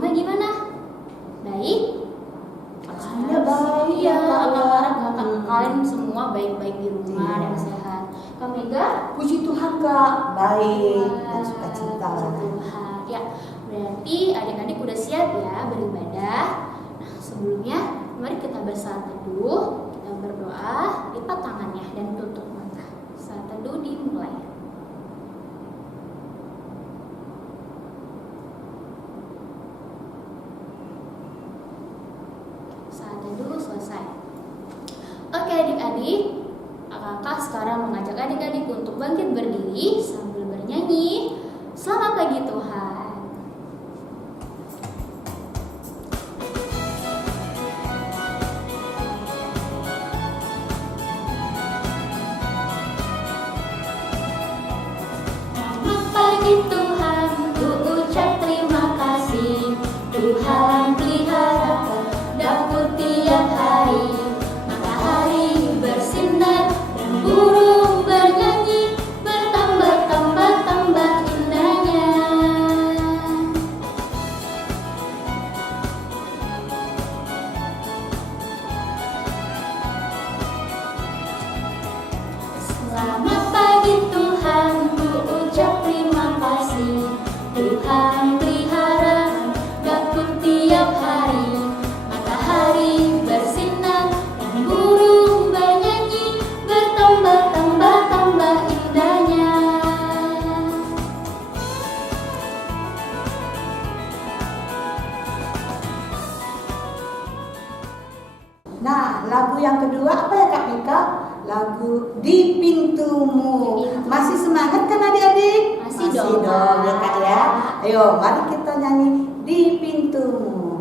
rumah gimana? Baik? Saya baik Iya, Kak. kalian semua baik-baik di rumah dan sehat. Kak Mega? Puji Tuhan Kak, baik dan sukacita. Puji Tuhan. Ya, berarti adik-adik udah siap ya beribadah. Nah, sebelumnya mari kita bersaat teduh, kita berdoa, lipat tangannya dan tutup mata. Saat teduh dimulai. Saat teduh selesai. Oke adik-adik, kakak sekarang mengajak adik-adik untuk bangkit berdiri sambil bernyanyi Selamat Pagi Tuhan. Selamat pagi Tuhan, ku ucap terima kasih. Tuhan pelihara dapur tiap hari, matahari bersinar dan burung bernyanyi, bertambah-tambah indahnya. Selamat pagi Tuhan, ku ucap terima kasih. Tuhan pelihara dapur tiap hari, matahari bersinar dan burung bernyanyi, bertambah-tambah indahnya. Nah, lagu yang kedua apa ya Kak Mika? Lagu Di Pintumu. Di Pintumu. Masih semangat kan adik-adik? Masih dong, ya Kak ya. Ayo, mari kita nyanyi Di Pintumu.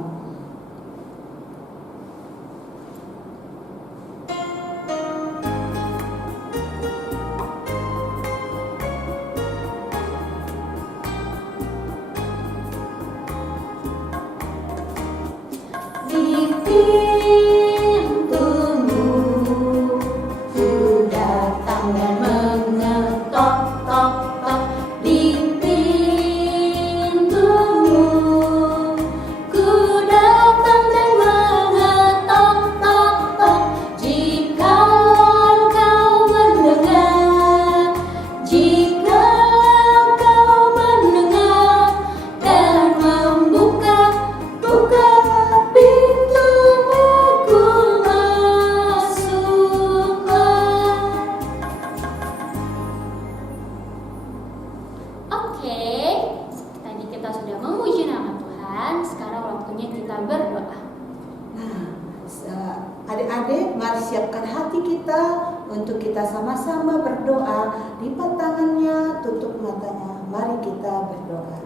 Di pintumu ku datang dan mengetok tok tok. Di pintumu ku datang dan mengetok tok tok. Jika kau mendengar, jika kau mendengar dan membuka pintumu, ku masuklah. Oke, tadi kita sudah memuji nama Tuhan. Sekarang waktunya kita berdoa. Nah, adik-adik, mari siapkan hati kita untuk kita sama-sama berdoa. Lipat tangannya, tutup matanya. Mari kita berdoa.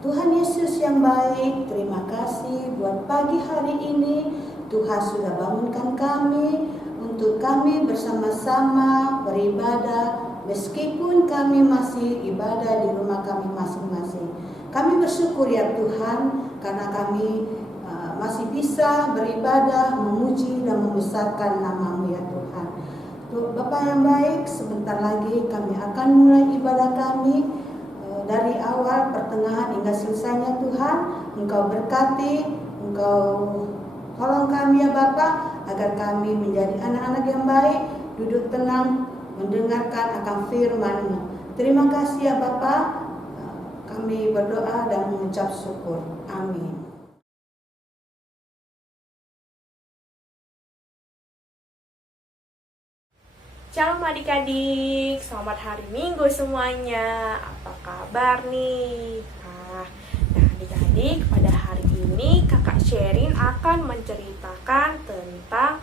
Tuhan Yesus yang baik, terima kasih buat pagi hari ini. Tuhan sudah bangunkan kami untuk kami bersama-sama beribadah. Meskipun kami masih ibadah di rumah kami masing-masing. Kami bersyukur ya Tuhan karena kami masih bisa beribadah, memuji dan membesarkan nama-Mu ya Tuhan. Bapa yang baik, sebentar lagi kami akan mulai ibadah kami. Dari awal, pertengahan hingga selesainya Tuhan, Engkau berkati, Engkau tolong kami ya Bapa, agar kami menjadi anak-anak yang baik, duduk tenang, mendengarkan akan firman-Mu. Terima kasih ya Bapa, kami berdoa dan mengucap syukur. Amin. Shalom adik-adik, selamat hari Minggu semuanya. Apa kabar nih? Nah adik-adik, pada hari ini kakak Sherin akan menceritakan tentang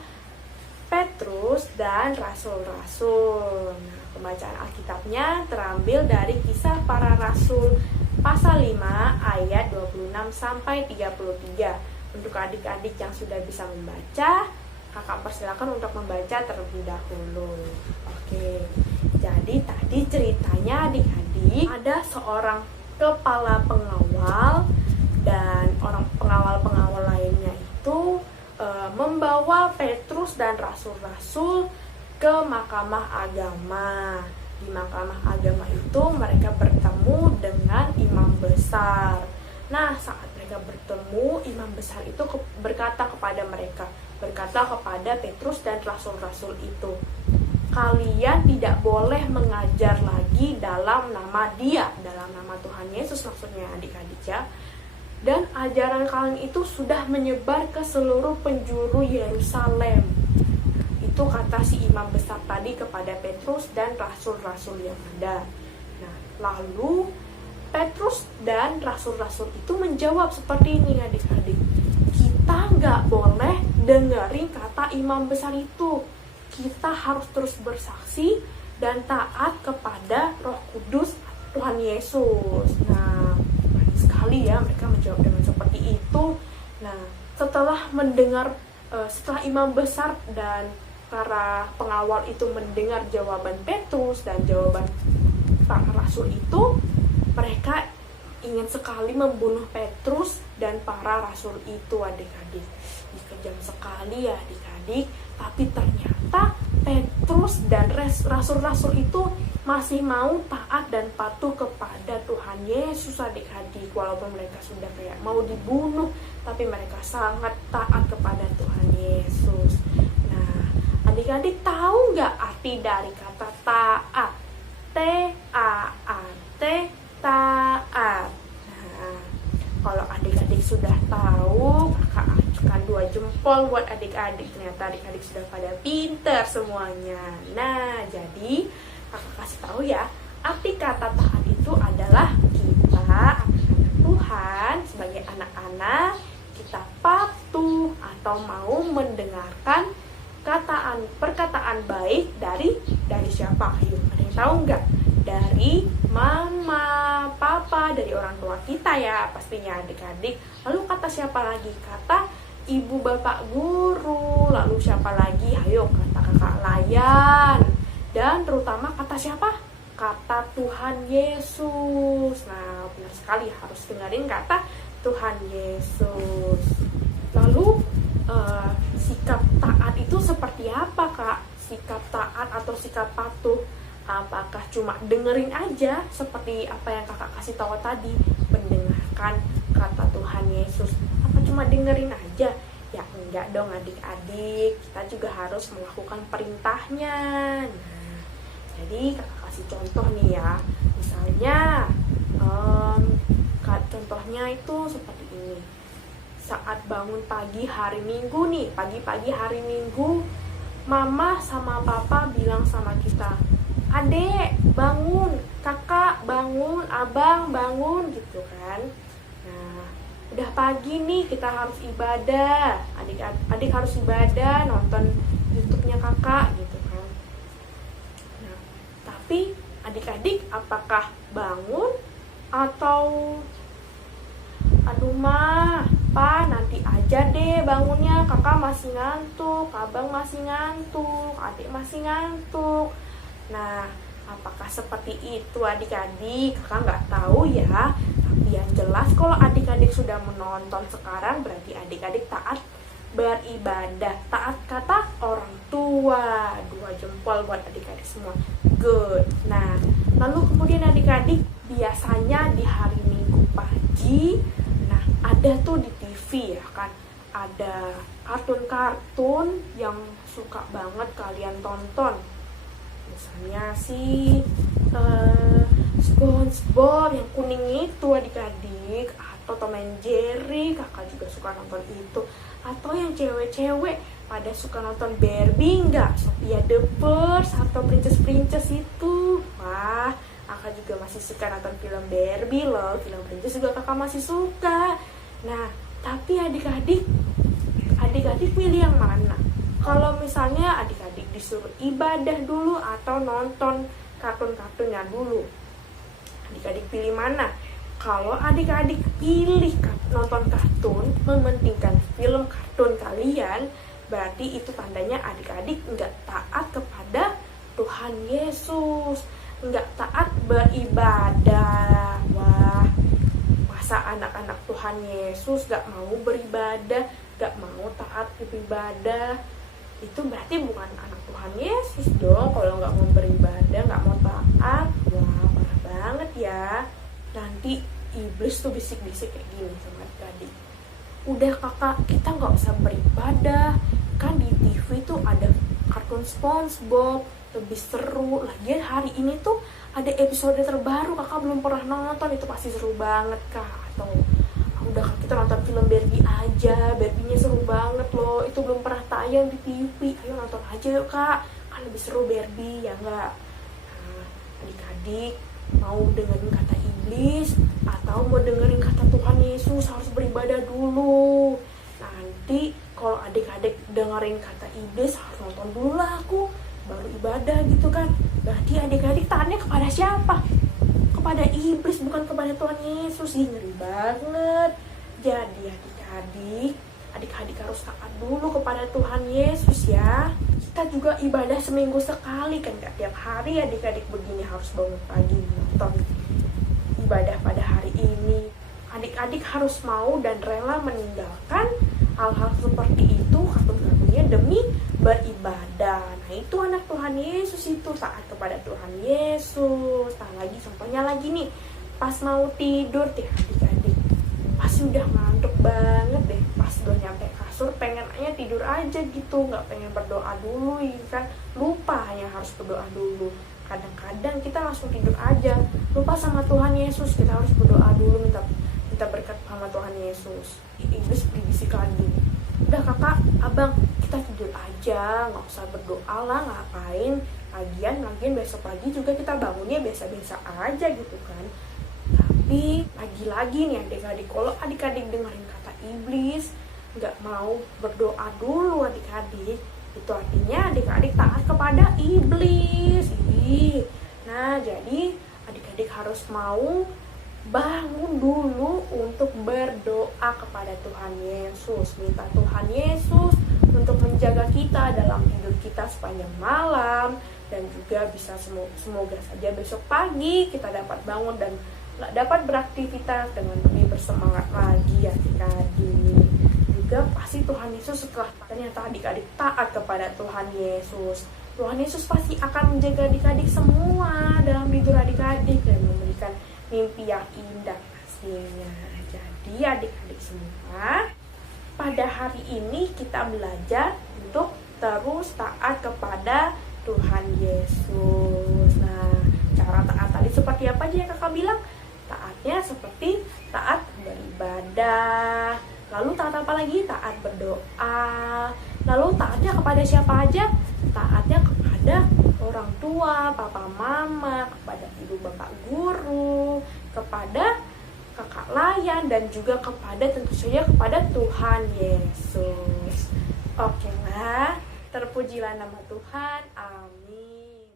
Petrus dan Rasul-Rasul. Nah, pembacaan Alkitabnya terambil dari Kisah Para Rasul pasal 5 ayat 26 sampai 33. Untuk adik-adik yang sudah bisa membaca, kakak persilakan untuk membaca terlebih dahulu. Oke, jadi tadi ceritanya adik-adik, ada seorang kepala pengawal dan orang pengawal-pengawal lainnya itu membawa Petrus dan rasul-rasul ke mahkamah agama. Di mahkamah agama itu mereka bertemu dengan imam besar. Nah, saat mereka mereka bertemu, imam besar itu berkata kepada Petrus dan rasul-rasul itu, kalian tidak boleh mengajar lagi dalam nama Dia, dalam nama Tuhan Yesus maksudnya adik-adik ya. Dan ajaran kalian itu sudah menyebar ke seluruh penjuru Yerusalem. Itu kata si imam besar tadi kepada Petrus dan rasul-rasul yang ada. Nah, lalu Petrus dan rasul-rasul itu menjawab seperti ini adik-adik. Kita nggak boleh dengerin kata imam besar itu. Kita harus terus bersaksi dan taat kepada Roh Kudus Tuhan Yesus. Nah, baik sekali ya mereka menjawab dengan seperti itu. Nah, setelah imam besar dan para pengawal itu mendengar jawaban Petrus dan jawaban para rasul itu, mereka ingin sekali membunuh Petrus dan para rasul itu adik-adik. Kejam sekali ya adik-adik. Tapi ternyata Petrus dan rasul-rasul itu masih mau taat dan patuh kepada Tuhan Yesus adik-adik. Walaupun mereka sudah kayak mau dibunuh, tapi mereka sangat taat kepada Tuhan Yesus. Nah, adik-adik tahu nggak arti dari kata taat? T-A-A-T, taat. Nah, kalau adik-adik sudah tahu, kakak ajukan 2 jempol buat adik-adik. Ternyata adik-adik sudah pada pinter semuanya. Nah, jadi kakak kasih tahu ya, arti kata taat itu adalah kita Tuhan sebagai anak-anak, kita patuh atau mau mendengarkan perkataan baik dari siapa? Ayo, ada yang tahu nggak? Dari mama, papa, dari orang tua kita ya pastinya adik-adik. Lalu kata siapa lagi? Kata ibu bapak guru. Lalu siapa lagi? Ayo, kata kakak layan. Dan terutama kata siapa? Kata Tuhan Yesus. Nah, benar sekali, harus dengerin kata Tuhan Yesus. Lalu sikap taat itu seperti apa, Kak? Sikap taat atau sikap patuh, apakah cuma dengerin aja seperti apa yang kakak kasih tahu tadi, mendengarkan kata Tuhan Yesus? Apa cuma dengerin aja? Ya enggak dong adik-adik, kita juga harus melakukan perintahnya. Nah, jadi kakak kasih contoh nih ya. Misalnya contohnya itu seperti ini. Saat bangun pagi hari Minggu nih, pagi-pagi hari Minggu, mama sama papa bilang sama kita, adek bangun, kakak bangun, abang bangun gitu kan. Nah, udah pagi nih, kita harus ibadah, adik harus ibadah, nonton YouTube-nya kakak gitu kan. Nah, tapi adik-adik apakah bangun atau aduh mah, pa nanti aja deh bangunnya, kakak masih ngantuk, abang masih ngantuk, adik masih ngantuk. Nah, apakah seperti itu adik-adik? Kakak nggak tahu ya. Tapi yang jelas kalau adik-adik sudah menonton sekarang, berarti adik-adik taat beribadah, taat kata orang tua. 2 jempol buat adik-adik semua. Good. Nah, lalu kemudian adik-adik biasanya di hari Minggu pagi, nah ada tuh di TV ya kan, ada kartun-kartun yang suka banget kalian tonton. Misalnya si SpongeBob yang kuning itu adik-adik, atau Tom and Jerry, kakak juga suka nonton itu. Atau yang cewek-cewek pada suka nonton Barbie nggak? Sophia the First atau Princess itu. Wah, kakak juga masih suka nonton film Barbie loh, film Princess juga kakak masih suka. Nah, tapi adik-adik pilih yang mana? Kalau misalnya adik-adik disuruh ibadah dulu atau nonton kartun-kartunnya dulu, adik-adik pilih mana? Kalau adik-adik pilih nonton kartun, mementingkan film kartun kalian, berarti itu tandanya adik-adik nggak taat kepada Tuhan Yesus, nggak taat beribadah. Wah, masa anak-anak Tuhan Yesus nggak mau beribadah, nggak mau taat beribadah? Itu berarti bukan anak Tuhan Yesus dong. Kalau nggak mau beribadah, nggak mau taat, wah parah banget ya. Nanti iblis tuh bisik-bisik kayak gini sama adik-adik. Udah kakak, kita nggak usah beribadah, kan di TV tuh ada kartun SpongeBob, lebih seru. Lagian hari ini tuh ada episode terbaru, kakak belum pernah nonton, itu pasti seru banget kak. Atau udah kak, kita nonton film Barbie aja, Barbie-nya seru banget loh, itu belum pernah tayang di TV, ayo nonton aja yuk kak, kan lebih seru Barbie ya enggak. Nah, adik-adik mau dengerin kata iblis atau mau dengerin kata Tuhan Yesus, harus beribadah dulu. Nanti kalau adik-adik dengerin kata iblis, harus nonton dulu lah aku, baru ibadah gitu kan. Berarti adik-adik taatnya kepada siapa? Kepada iblis, bukan kepada Tuhan Yesus. Ih, ngeri banget. Jadi adik-adik harus taat dulu kepada Tuhan Yesus ya. Kita juga ibadah seminggu sekali kan, gak tiap hari adik-adik begini harus bangun pagi nonton ibadah pada hari ini. Adik-adik harus mau dan rela meninggalkan hal-hal seperti itu, kartun-kartunnya, demi beribadah. Nah itu anak Tuhan Yesus, itu taat kepada Tuhan Yesus. Nah lagi contohnya lagi nih, pas mau tidur deh adik-adik, pasti udah ngantuk banget deh, pas udah nyampe kasur pengennya tidur aja gitu, nggak pengen berdoa dulu ya kan, lupa hanya harus berdoa dulu. Kadang-kadang kita langsung tidur aja, lupa sama Tuhan Yesus, kita harus berdoa dulu, minta berkat sama Tuhan Yesus. Iblis berbisik lagi, udah kakak, abang, kita tidur aja, nggak usah berdoa lah, ngapain, lagian besok pagi juga kita bangunnya biasa-biasa aja gitu kan. Tapi lagi-lagi nih adik-adik, kalau adik-adik dengerin kata iblis, nggak mau berdoa dulu adik-adik, itu artinya adik-adik taat kepada iblis. Nah jadi adik-adik harus mau bangun dulu untuk berdoa kepada Tuhan Yesus, minta Tuhan Yesus untuk menjaga kita dalam tidur kita sepanjang malam, dan juga bisa semoga saja besok pagi kita dapat bangun dan dapat beraktivitas dengan lebih bersemangat lagi adik-adik. Juga pasti Tuhan Yesus, setelah ternyata adik-adik taat kepada Tuhan Yesus pasti akan menjaga adik-adik semua dalam tidur adik-adik dan memberikan mimpi yang indah pastinya. Jadi adik-adik semua, pada hari ini kita belajar untuk terus taat kepada Tuhan Yesus. Nah, cara taat tadi seperti apa aja yang kakak bilang? Taatnya seperti taat beribadah, lalu taat apa lagi? Taat berdoa. Lalu taatnya kepada siapa aja? Taatnya kepada orang tua, papa mama, kepada ibu bapak guru, kepada kakak layan, dan juga kepada, tentu saja kepada Tuhan Yesus. Oke lah, terpujilah nama Tuhan, amin.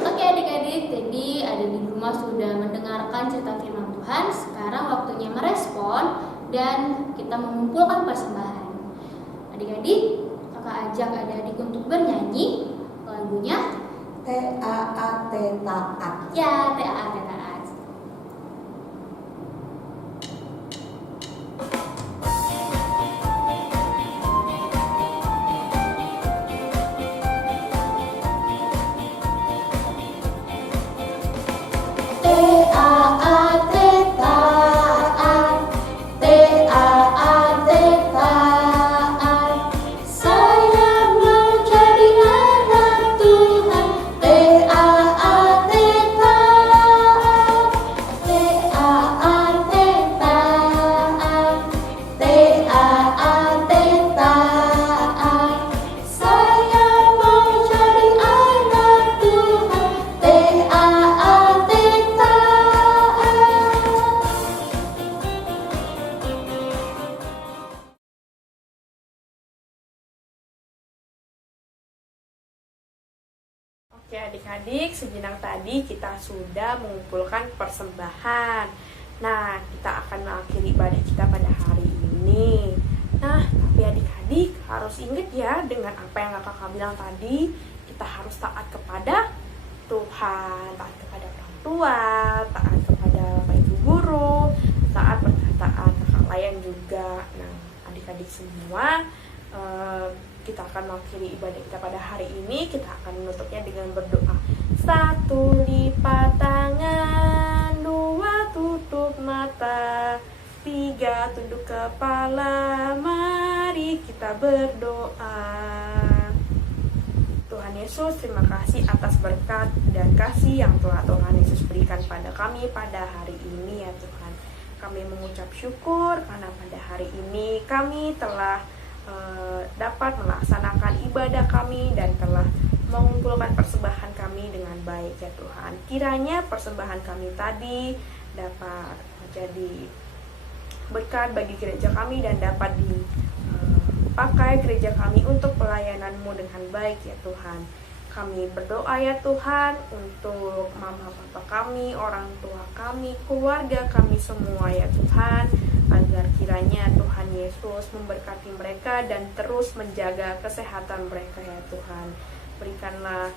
Oke adik-adik, jadi ada di rumah sudah mendengarkan cerita firman Tuhan. Sekarang waktunya merespon dan kita mengumpulkan persembahan. Adik-adik, kakak ajak adik-adik untuk bernyanyi lagunya T-A-A-T, taat. ya, T-A-A-T, taat. Oke adik-adik, sejenak tadi kita sudah mengumpulkan persembahan. Nah, kita akan mengakhiri ibadah kita pada hari ini. Nah, tapi adik-adik harus ingat ya, dengan apa yang kakak bilang tadi, kita harus taat kepada Tuhan, taat kepada orang tua, taat kepada bapak ibu guru, taat perkataan kakak layan juga. Nah, adik-adik semua, kita akan mengakhiri ibadah kita pada hari ini. Kita akan menutupnya dengan berdoa. 1, lipat tangan, 2, tutup mata, 3, tunduk kepala. Mari kita berdoa. Tuhan Yesus, terima kasih atas berkat dan kasih yang telah Tuhan Yesus berikan pada kami pada hari ini ya Tuhan. Kami mengucap syukur karena pada hari ini kami telah dapat melaksanakan ibadah kami dan telah mengumpulkan persembahan kami dengan baik ya Tuhan. Kiranya persembahan kami tadi dapat menjadi berkat bagi gereja kami dan dapat dipakai gereja kami untuk pelayanan-Mu dengan baik ya Tuhan. Kami berdoa ya Tuhan untuk mama papa kami, orang tua kami, keluarga kami semua ya Tuhan, agar kiranya Tuhan Yesus memberkati mereka dan terus menjaga kesehatan mereka ya Tuhan. Berikanlah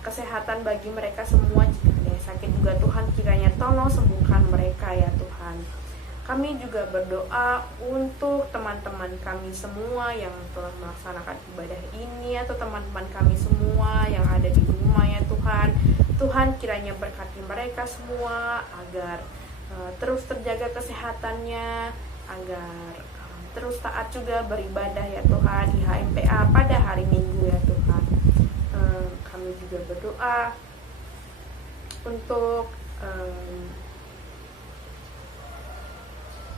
kesehatan bagi mereka semua. Jika ada yang sakit juga Tuhan, kiranya tolong sembuhkan mereka ya Tuhan. Kami juga berdoa untuk teman-teman kami semua yang telah melaksanakan ibadah ini, atau teman-teman kami semua yang ada di rumah ya Tuhan. Tuhan kiranya berkati mereka semua agar terus terjaga kesehatannya, agar terus taat juga beribadah ya Tuhan di HMPA pada hari Minggu ya Tuhan. Kami juga berdoa untuk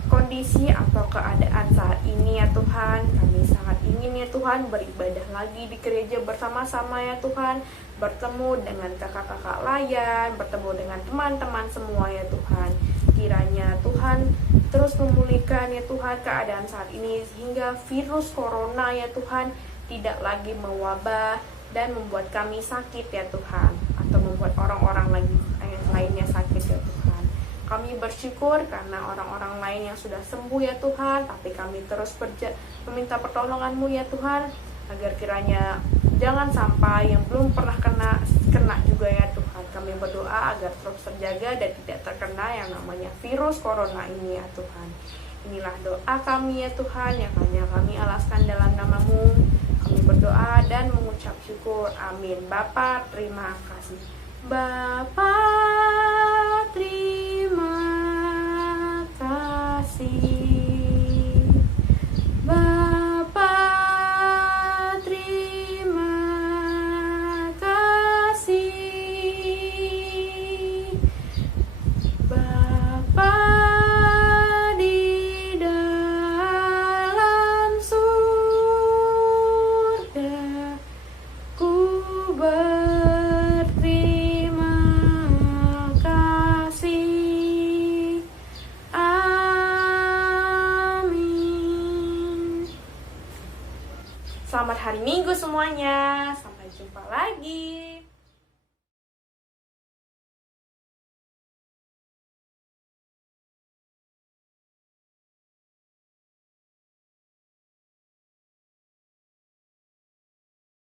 kondisi atau keadaan saat ini ya Tuhan. Kami sangat ingin ya Tuhan beribadah lagi di gereja bersama-sama ya Tuhan, bertemu dengan kakak-kakak layan, bertemu dengan teman-teman semua ya Tuhan. Kiranya Tuhan terus memulihkan ya Tuhan keadaan saat ini, sehingga virus corona ya Tuhan tidak lagi mewabah dan membuat kami sakit ya Tuhan, atau membuat orang-orang lainnya sakit ya Tuhan. Kami bersyukur karena orang-orang lain yang sudah sembuh ya Tuhan, tapi kami terus meminta pertolongan-Mu ya Tuhan, agar kiranya jangan sampai yang belum pernah kena juga ya Tuhan. Kami berdoa agar terus terjaga dan tidak terkena yang namanya virus corona ini ya Tuhan. Inilah doa kami ya Tuhan yang hanya kami alaskan dalam nama-Mu. Kami berdoa dan mengucap syukur. Amin. Bapa, terima kasih. Bapa, terima kasih. Bapa, terima kasih. Bapa di dalam surga, ku berterima kasih. Amin. Selamat hari Minggu semuanya. Sampai jumpa lagi.